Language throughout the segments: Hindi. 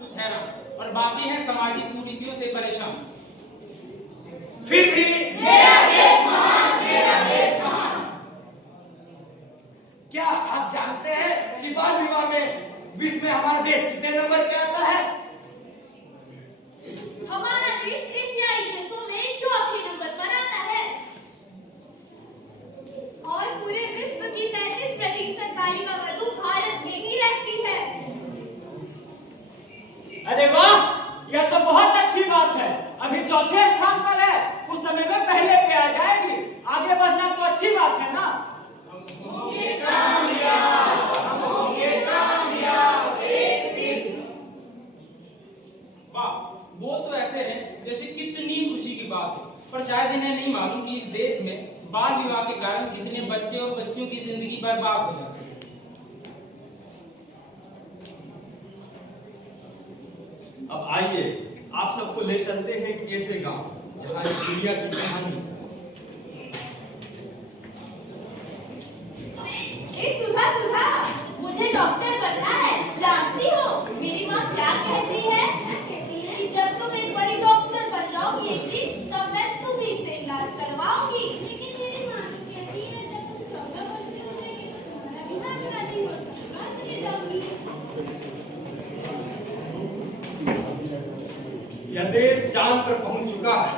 कुछ हैरान और बाकी हैं सामाजिक कुरीतियों से परेशान। फिर भी मेरा देश महान, मेरा देश महान। क्या आप जानते हैं कि बाल विवाह में विश्व में हमारा देश कितने नंबर पे आता है? हमारा देश एशियाई देशों में चौथे नंबर पर आता है और पूरे विश्व की 33% बालिका वधु भारत में ही रहती है। अरे वाह, यह तो बहुत अच्छी बात है। अभी चौथे स्थान पर है, कुछ समय में पहले पे आ जाएगी। आगे बढ़ना तो अच्छी बात है ना। होंगे कामयाब, हम होंगे कामयाब एक दिन। वाह, वो तो ऐसे हैं जैसे कितनी खुशी की बात है, पर शायद इन्हें नहीं मालूम कि इस देश में बाल विवाह के कारण कितने बच्चे और बच्चियों की जिंदगी बर्बाद हो जाती है। अब आइए आप सबको ले चलते हैं एक ऐसे गांव जहां एक चिड़िया की कहानी। सुधा सुधा, मुझे डॉक्टर बनना है। जानती हो मेरी माँ क्या कहती है कि जब तुम एक बड़ी डॉक्टर बन जाओगी एक दिन, तब मैं तुम्ही से इलाज करवाऊंगी। लेकिन मेरी माँ तो कहती है जब तुम 14 वर्ष की हो जाएगी तो तुम्हारा भी हाथ राजी हो ससुराल चली जाओगी। यह देश चांद पर पहुंच चुका है,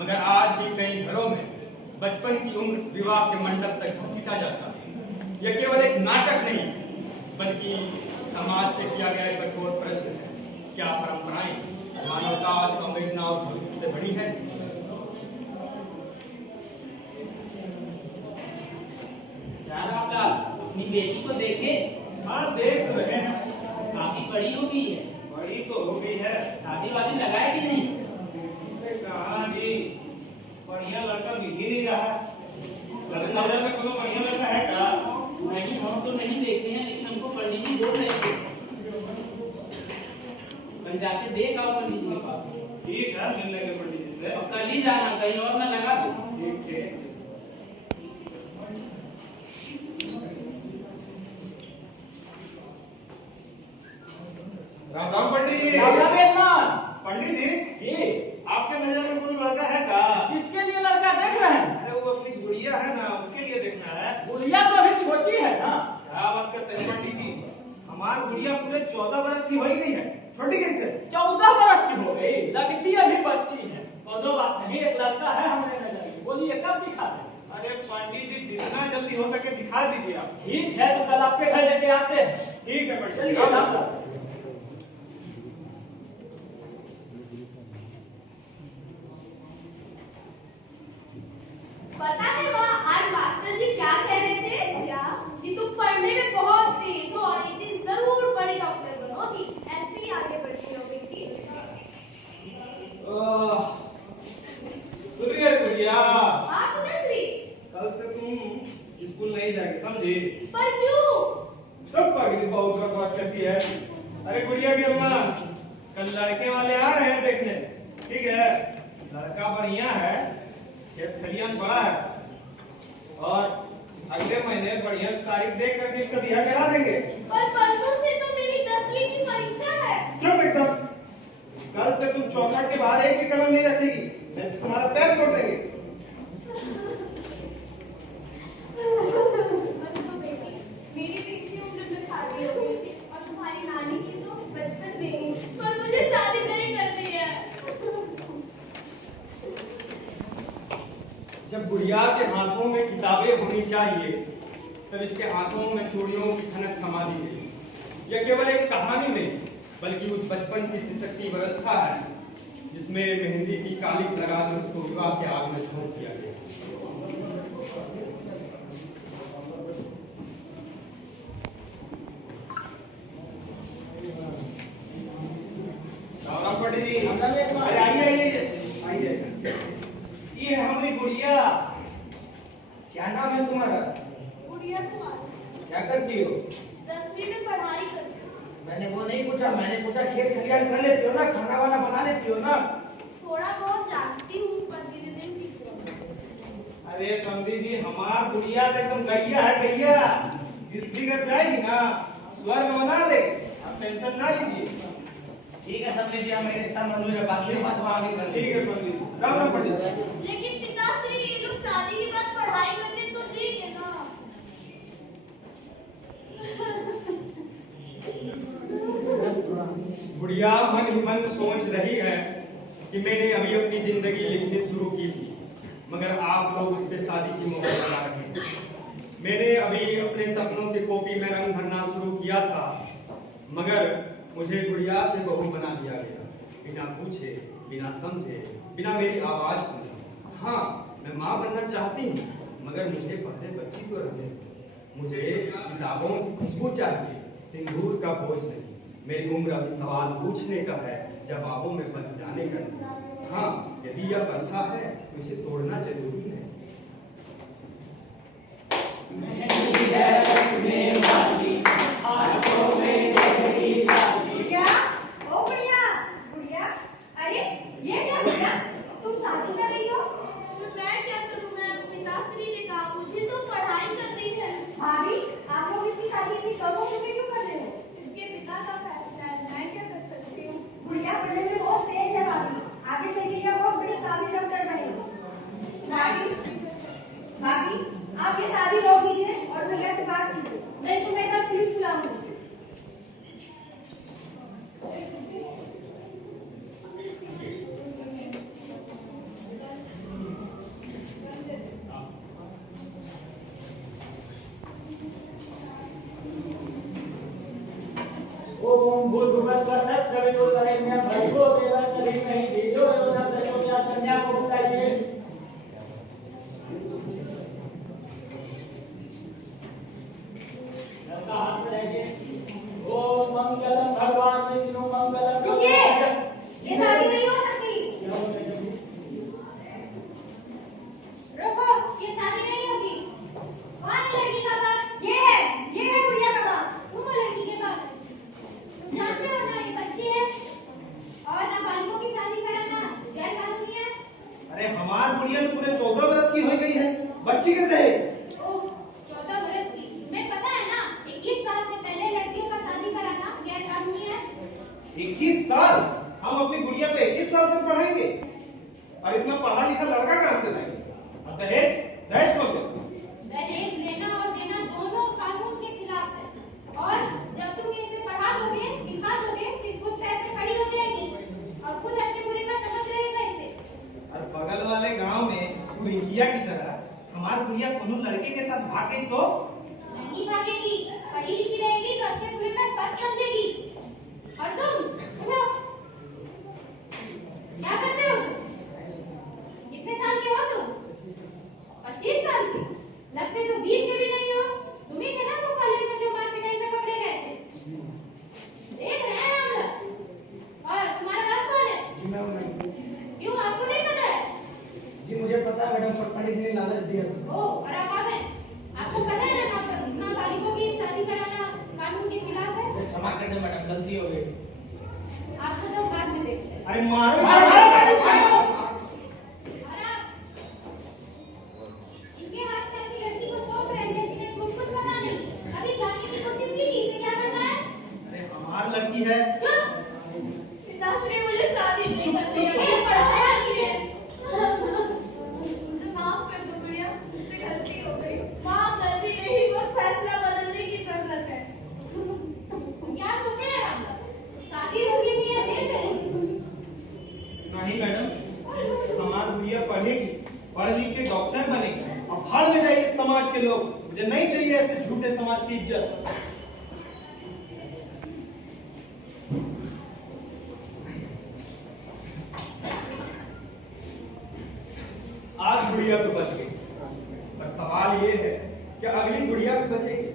मगर आज भी कई घरों में बचपन की उम्र विवाह के मंडप तक घसीटा जाता है। यह केवल एक नाटक नहीं, बल्कि समाज से किया गया एक कठोर प्रश्न है। क्या परंपराएं मानवता, संवेदना और भविष्य से बड़ी है? रामलाल, अपनी बेटी को देखे? हाँ, देख रहे हैं। काफी बड़ी हो गई है। बड़ी तो हो गई है। शादी वादी लगाए कि नहीं? कहाँ जी, बढ़िया लड़का मिल ही नहीं रहा। नजर में कोई बढ़िया लड़का है क्या? नहीं, हम तो नहीं देखते हैं, लेकिन हमको पंडित जी बोल रहे थे। कल जाके देख आओ पंडित जी के पास। ठीक है, मिलने के पंडित जी से। और कल ही जाना, कहीं और ना लगा दो। ठीक ठीक। राम राम पंडित जी। पंडित जी, आपके नजर में कोई लड़का है क्या? किसके लिए लड़का देख रहे हैं? अरे वो अपनी गुड़िया है ना, उसके लिए देखना है। गुड़िया तो अभी छोटी है ना। क्या बात करते हैं पंडित जी, हमारी गुड़िया पूरे 14 वर्ष की हो गई है। छोटी कैसे? 14 वर्ष की हो गई, लगती अभी बच्ची है। और दो बात नहीं, एक लड़का है हमारे नजर में। बोलिए कब दिखा दे? अरे पंडित जी, जितना जल्दी हो सके दिखा दीजिए आप। ठीक है, तो कल आपके घर लेके आते हैं। ठीक है पंडित जी। चलिए राम राम। पता है माँ, आज मास्टर जी क्या कह रहे थे? क्या? कि तुम पढ़ने में बहुत तेज हो और एक दिन जरूर बड़ी डॉक्टर बनोगी। ऐसे ही आगे बढ़ती रहो बेटी। सुनिए गुड़िया, हाँ पुतश्री। कल से तुम स्कूल नहीं जाएगी, समझी? पर क्यों? सब पागल बहुत बकवास करती है। अरे गुड़िया की अम्मा, कल लड़के वाले आ रहे हैं देखने, ठीक है? लड़का बढ़िया है, खेत खलियान बड़ा है और अगले महीने बढ़िया तारीख देख करके इसका ब्याह करा देंगे। पर परसों से तो मेरी 10वीं की परीक्षा है। चुप एकदम। कल से तुम चौखट के बाहर एक भी कदम नहीं रखेगी, नहीं तो तुम्हारा पैर तोड़ देंगे। अच्छा बेटी, मेरी भी इसी उम्र में शादी हो गई थी और तुम्हारी नानी की तो बचपन में ही। पर मुझे शादी नहीं करनी है। जब गुड़िया के हाथों में किताबें होनी चाहिए, तब इसके हाथों में चूड़ियों की खनक थमा दी गई। यह केवल एक कहानी नहीं, बल्कि उस बचपन की सिसकती व्यवस्था है जिसमें मेहंदी की कालिक लगाकर उसको विवाह के आग में झोंक दिया गया। राम पंडित जी, अरे आइए आइए आइए। ये है हमारी गुड़िया। क्या नाम है तुम्हारा? गुड़िया कुमार। क्या करती हो? 10वीं में पढ़ाई करती हूँ। मैंने वो नहीं पूछा, मैंने पूछा खेत खलियान कर लेती हो ना, खाना वाना बना लेती हो ना? थोड़ा बहुत जानती हूँ पर धीरे धीरे सीख रही हूँ। अरे समझी जी, हमार गुड़िया तो एकदम गैया है, गैया। जिस भी घर जाएगी ना, स्वर्ग बना दे। आप टेंशन ना लीजिए। समझ लीजिए हमें रिश्ता मंजूर है, बाकी की बात वहाँ आगे कर ठीक है पंडित जी। राम राम पंडित जी। लेकिन पिताश्री, ये लोग शादी के बाद पढ़ाई करते तो ठीक है ना। गुड़िया मन ही मन सोच रही है कि मैंने अभी अपनी जिंदगी लिखनी शुरू की थी, मगर आप लोग उस पे शादी की मोहर लगा रहे हैं। मैंने अभी अपने सपनों की कॉपी में रंग भरना शुरू किया था, मगर मुझे गुड़िया से बहू बना दिया गया, बिना पूछे, बिना समझे, बिना मेरी आवाज सुने। हाँ, मैं माँ बनना चाहती हूँ, मगर मुझे पहले बच्ची को रहने दो। मुझे किताबों की खुशबू चाहिए, सिंदूर का बोझ नहीं। मेरी उम्र अभी सवाल पूछने का है, जवाबों में बन जाने का नहीं। हाँ, यदि यह प्रथा है तो इसे तोड़ना जरूरी है। गुड़िया, ओ गुड़िया, गुड़िया, अरे ये क्या गुड़िया, तुम शादी कर रही हो? तो मैं क्या करूँ, मैं पिताश्री ने कहा मुझे तो पढ़ाई करनी है। भाभी, आप लोग इसकी शादी इतनी कम उम्र में क्यों कर रहे हो? इसके पिता का फैसला है, मैं क्या कर सकती हूँ। गुड़िया पढ़ने में बहुत तेज है भाभी, आगे चल के यह बहुत बड़ी काबिल डॉक्टर बनेगी। भाभी, आप ये शादी रोक दीजिए और भैया से बात कीजिए, नहीं तो मैं कल पुलिस बुलाऊंगी। ओम भूर्भुवस्वः सवितुर्वरेण्यं भर्गो देवस्य धीमहि धियो यो न प्रचोदयात्। कन्या को बुलाइए। लड़का हाथ में रखिए। ओम मंगलम भगवान विष्णु मंगलम। रुकिए, ये शादी नहीं हो सकती। रुको, ये शादी नहीं होगी। कौन है लड़की का बाप? ये है गुड़िया का बाप। तुम हो लड़की के बाप। तुम जानते हो ना ये बच्ची है और नाबालिगों की शादी कराना गैर कानूनी है। अरे हमार गुड़िया तो पूरे 14 बरस की हो गई है, बच्ची कैसे है? ओह, 14 बरस की। तुम्हें पता है ना 21 साल से पहले लड़कियों का शादी कराना गैर कानूनी है। 21 साल? हम अपनी गुड़िया पे 21 साल तक पढ़ाएंगे? और इतना पढ़ा लिखा लड़का कहाँ से लाएंगे? अब दहेज दहेज कौन दे? दहेज लेना और देना दोनों कानून के खिलाफ है। और जब तुम इसे पढ़ा दोगे, लिखा दोगे, तो खुद पैर पे खड़ी हो जाएगी और खुद अच्छे बुरे का समझ रहेगा इसे। और बगल वाले गांव में रिंकिया की तरह हमारी गुड़िया कोनो लड़के के साथ भागे तो? नहीं भागेगी, पढ़ी लिखी रहेगी तो अच्छे बुरे में फर्क समझेगी। और तुम उठो, क्या करते हो तुम? कितने साल के हो तुम? 25 साल के? लगते तो 20 के भी नहीं हो। तुम ही थे ना वो कॉलेज में जो मार पिटाई में पकड़े गए थे। देख रहे हैं हम लोग। और तुम्हारा बाप कौन है? जी मैम, क्यों, आपको नहीं पता है? जी मुझे पता है मैडम, पर पंडित जी ने लालच दिया था। ओ, और आप कौन है? आपको पता है ना नाबालिगों की शादी कराना कानून के खिलाफ है। क्षमा कर दे मैडम, गलती हो गई। आपको तो बाद में देखते हैं। अरे मारो और आप इनके हाथ में अपनी लड़की को सौंप रहे थे जिन्हें खुद कुछ पता नहीं। अभी जानने की कोशिश की थी, इसे क्या करना है? अरे हमार लड़की है। पिताश्री मुझे शादी नहीं करनी है, ये पढ़ाया नहीं है। मुझे माफ कर दो गुड़िया, मुझसे गलती हो गई। माँ गलती नहीं, बस फैसला बदलने की जरूरत है। क्या सोचे हैं आप? शादी रोकनी नहीं है, दे चलें। नहीं मैडम, हमारी गुड़िया पढ़ेगी, पढ़ लिख के डॉक्टर बनेगी। अब भाड़ में जाइए समाज के लोग, मुझे नहीं चाहिए ऐसे झूठे समाज की इज्जत। आज गुड़िया तो बच गई, पर सवाल ये है कि अगली गुड़िया भी बचेगी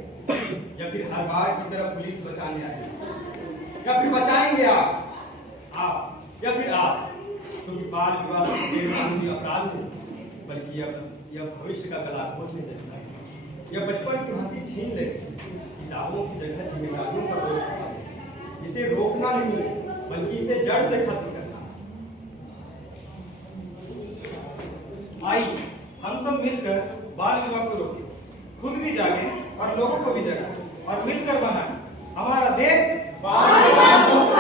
या फिर हर बार की तरह पुलिस बचाने आएगी, या फिर बचाएंगे आप या फिर आप, क्योंकि बाल विवाह गैर कानूनी अपराध नहीं, बल्कि यह भविष्य का गला घोटने जैसा है। यह बचपन की हंसी छीन ले, किताबों की जगह जिम्मेदारियों का बोझ उठा ले। इसे रोकना नहीं बल्कि इसे जड़ से खत्म करना। आइए हम सब मिलकर बाल विवाह को रोकें, खुद भी जागे और लोगों को भी जगाएं और मिलकर बनाएं हमारा देश बाल विवाह मुक्त